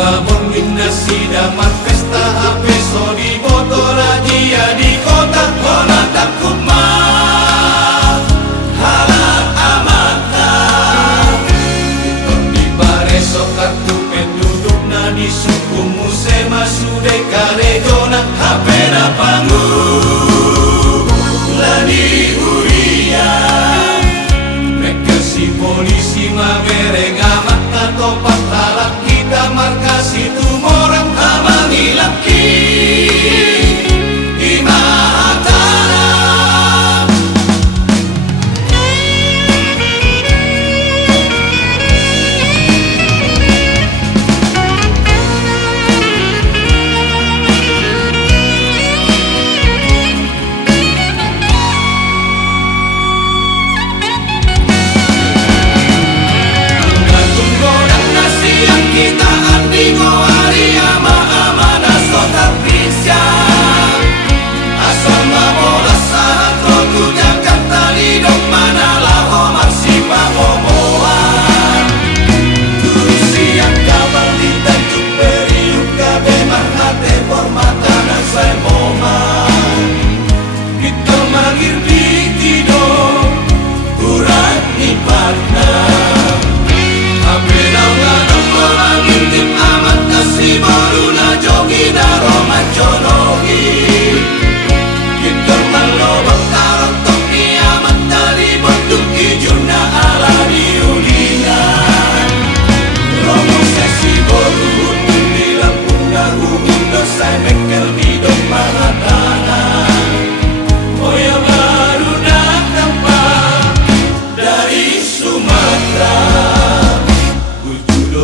ngabon sida pesta HP so di botol raja di kota kona takut mah halal amata di bareso kartu penduduk na di suku musema sude kare jona HP na pangu ladi huria mereka si polisi mamereng amat atau patalak kita markasi tu orang amangi laki di mahatana gantung godang nasi yang kita andigo hari ama-amana sota pisya asal mabola saat rotu Jakarta lidok mana laho masih pamomoan turusi yang kabar di Tanjung Priok kabe marhate formata dan saya moman kita mangir di tidur urat ni partner ngintip amat kasih baru na jogi daro maconogi Gitar malobak tarot toki amat tadi bentuk ijuna ala diulingan Romo sesi boru huntun di lampung dahu Undo saya mekel bidok mahatana Oh ya baru datang pak dari Sumatera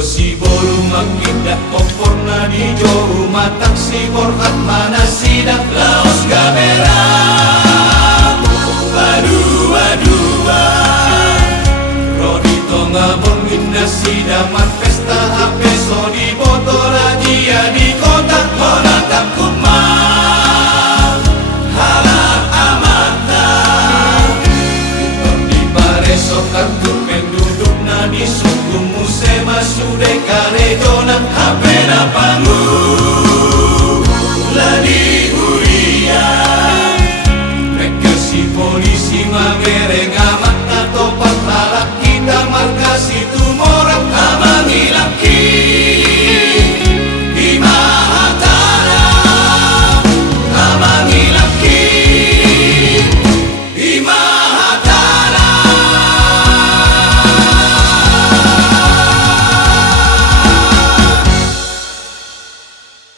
si boru makindak komporna di jauh matak si borhat mana sidak laos kamera Aduh Rodi tonga bongin nasi damat